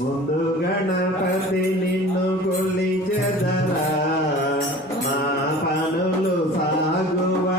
ముందు గణపతి నిన్ను కొల్లించదరా. మా పనులు సాగువా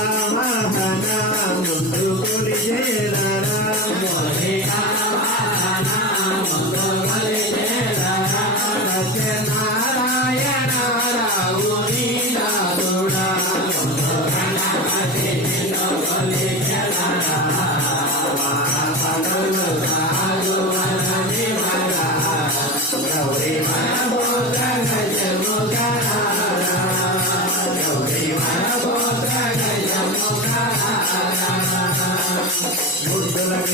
రామ ముందుకు